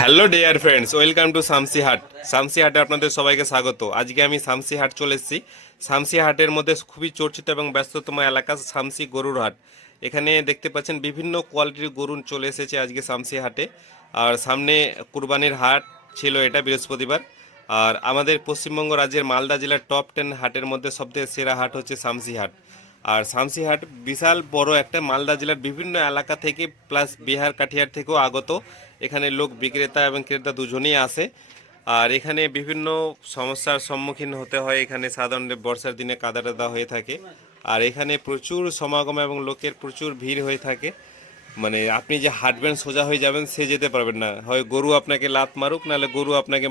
Hello dear friends, welcome to Shamsi Haat. Shamsi হাটে আপনাদের সবাইকে স্বাগত। আজকে আমি শামসি হাট চলে এসেছি। শামসি হাটের মধ্যে খুবই চর্চিত এবং ব্যস্ততম এলাকা শামসি গরুর হাট। এখানে দেখতে পাচ্ছেন বিভিন্ন কোয়ালিটির গরু চলে এসেছে আজকে শামসি হাটে। আর সামনে কুরবানির হাট ছিল, এটা বৃহস্পতিবার। আর আমাদের পশ্চিমবঙ্গ রাজ্যের মালদা জেলার টপ 10 হাটের মধ্যে সবথেকে সেরা হাট হচ্ছে শামসি হাট। আর শামসি হাট বিশাল বড় একটা, মালদা জেলার বিভিন্ন এলাকা থেকে প্লাস বিহার কাঠিয়ার থেকেও আগত। এখানে লোক বিক্রেতা এবং ক্রেতা দুজনেই আসে। আর এখানে বিভিন্ন সমস্যার সম্মুখীন হতে হয়। এখানে সাধারণত বর্ষার দিনে কাদা টাদা হয়ে থাকে। আর এখানে প্রচুর সমাগম এবং লোকের প্রচুর ভিড় হয়ে থাকে। মানে আপনি যে হাঁটবেন সোজা হয়ে যাবেন, সে যেতে পারবেন না। হয় গরু আপনাকে লাত মারুক, নাহলে গরু আপনাকে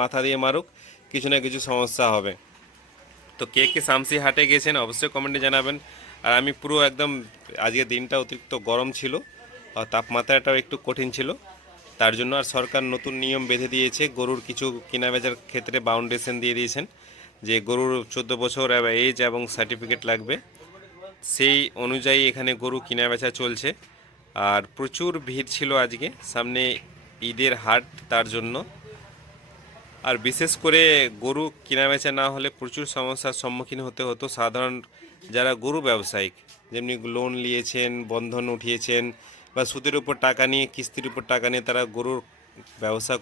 মাথা দিয়ে মারুক, কিছু না কিছু সমস্যা হবে। তো কে কে শামসি হাটে গেছেন অবশ্যই কমেন্টে জানাবেন। আর আমি পুরো একদম, আজকের দিনটা অতিরিক্ত গরম ছিল আর তাপমাত্রাটাও একটু কঠিন ছিল। তার জন্য আর সরকার নতুন নিয়ম বেঁধে দিয়েছে, গরুর কিছু কেনা বেচার ক্ষেত্রে বাউন্ডেশন দিয়ে দিয়েছেন যে গরুর 14 বছর এজ এবং সার্টিফিকেট লাগবে। সেই অনুযায়ী এখানে গরু কেনা বেচা চলছে। আর প্রচুর ভিড় ছিল আজকে, সামনে ঈদের হাট, তার জন্য। আর বিশেষ করে গরু কেনাবেচা না হলে প্রচুর সমস্যার সম্মুখীন হতে হতো সাধারণ যারা গরু ব্যবসায়িক, যেমনি লোন নিয়েছেন, বন্ধন উঠিয়েছেন, বা সুদের উপর টাকা নিয়ে, কিস্তির উপর টাকা নিয়ে তারা গরুর ব্যবসা